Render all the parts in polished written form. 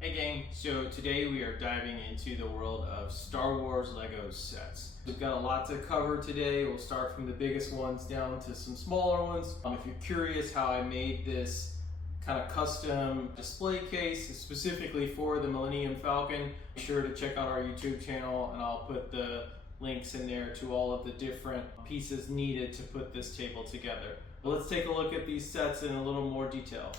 Hey gang, so today we are diving into the world of Star Wars LEGO sets. We've got a lot to cover today. We'll start from the biggest ones down to some smaller ones. If you're curious how I made this kind of custom display case specifically for the Millennium Falcon, be sure to check out our YouTube channel and I'll put the links in there to all of the different pieces needed to put this table together. But let's take a look at these sets in a little more detail.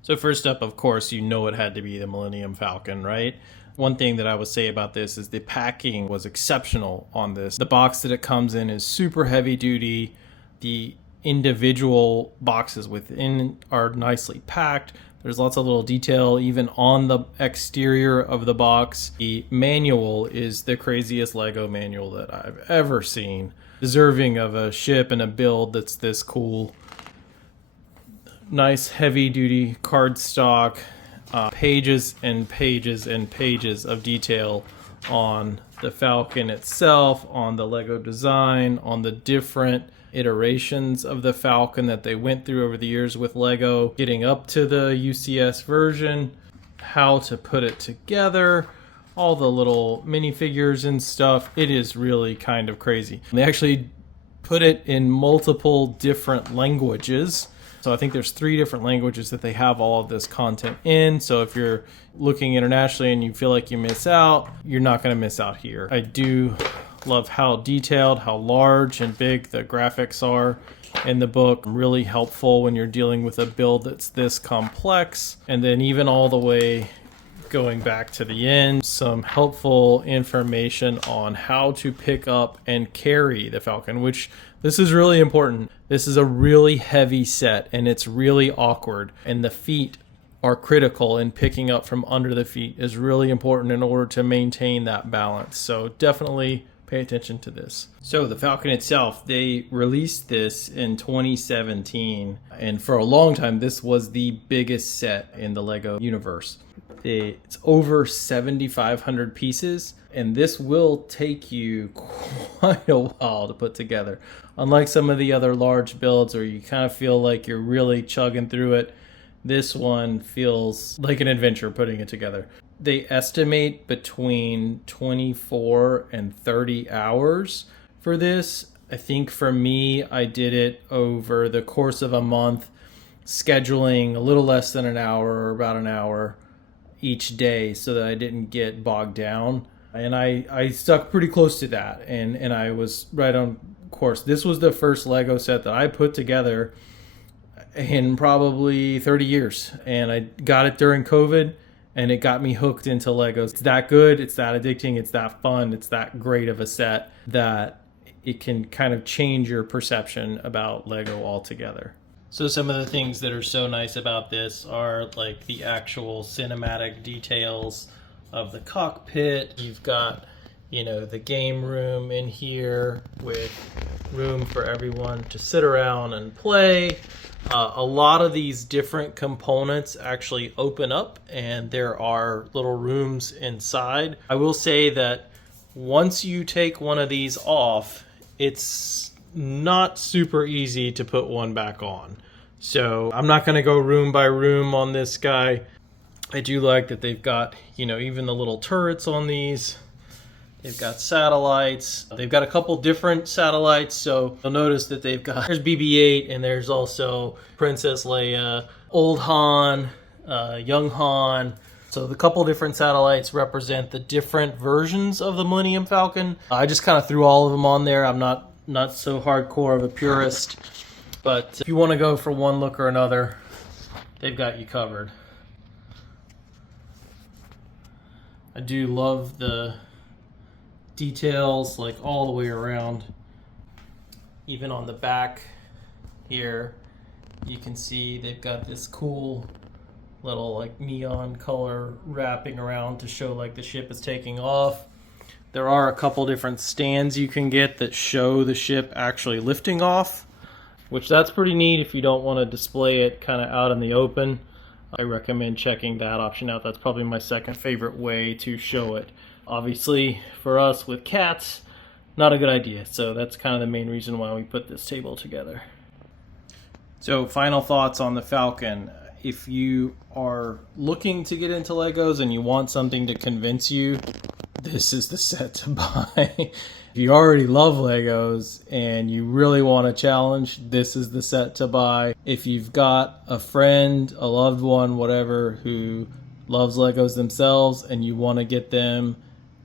So first up, of course, you know it had to be the Millennium Falcon, right? One thing that I would say about this is the packing was exceptional on this. The box that it comes in is super heavy duty. The individual boxes within are nicely packed. There's lots of little detail even on the exterior of the box. The manual is the craziest LEGO manual that I've ever seen. Deserving of a ship and a build that's this cool. Nice heavy duty cardstock, pages and pages and pages of detail on the Falcon itself, on the LEGO design, on the different iterations of the Falcon that they went through over the years with LEGO, getting up to the UCS version, how to put it together, all the little minifigures and stuff. It is really kind of crazy. They actually put it in multiple different languages. So I think there's 3 different languages that they have all of this content in. So if you're looking internationally and you feel like you miss out, you're not going to miss out here. I do love how detailed, how large and big the graphics are in the book. Really helpful when you're dealing with a build that's this complex. And then even all the way going back to the end, some helpful information on how to pick up and carry the Falcon, which this is really important. This is a really heavy set and it's really awkward, and the feet are critical, and picking up from under the feet is really important in order to maintain that balance. So definitely pay attention to this. So the Falcon itself, they released this in 2017, and for a long time this was the biggest set in the LEGO universe. It's over 7,500 pieces, and this will take you quite a while to put together. Unlike some of the other large builds where you kind of feel like you're really chugging through it, this one feels like an adventure putting it together. They estimate between 24 and 30 hours for this. I think for me, I did it over the course of a month, scheduling a little less than an hour or about an hour each day so that I didn't get bogged down. And I stuck pretty close to that, and I was right on course. This was the first LEGO set that I put together in probably 30 years, and I got it during COVID, and it got me hooked into Legos. It's that good, it's that addicting, it's that fun, it's that great of a set that it can kind of change your perception about LEGO altogether. So some of the things that are so nice about this are like the actual cinematic details of the cockpit. You've got, you know, the game room in here with room for everyone to sit around and play. A lot of these different components actually open up and there are little rooms inside. I will say that once you take one of these off, it's not super easy to put one back on. So I'm not going to go room by room on this guy. I do like that they've got, you know, even the little turrets on these. They've got satellites. They've got a couple different satellites. So you'll notice that they've got, there's BB-8 and there's also Princess Leia, Old Han, Young Han. So the couple different satellites represent the different versions of the Millennium Falcon. I just kind of threw all of them on there. I'm not so hardcore of a purist. But if you want to go for one look or another, they've got you covered. I do love the details like all the way around. Even on the back here, you can see they've got this cool little like neon color wrapping around to show like the ship is taking off. There are a couple different stands you can get that show the ship actually lifting off, which that's pretty neat if you don't want to display it kind of out in the open. I recommend checking that option out. That's probably my second favorite way to show it. Obviously, for us with cats, not a good idea. So that's kind of the main reason why we put this table together. So final thoughts on the Falcon. if you are looking to get into Legos and you want something to convince you, this is the set to buy. If you already love Legos and you really want a challenge, this is the set to buy. If you've got a friend, a loved one, whatever, who loves Legos themselves and you want to get them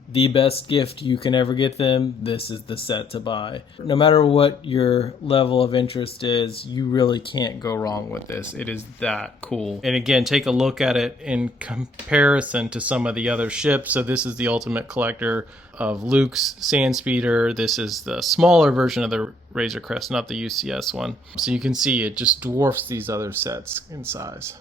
the best gift you can ever get them, this is the set to buy. No matter what your level of interest is, you really can't go wrong with this. It is that cool. And again, take a look at it in comparison to some of the other ships. So this is the Ultimate Collector of Luke's Sandspeeder. This is the smaller version of the Razor Crest, not the UCS one. So you can see it just dwarfs these other sets in size.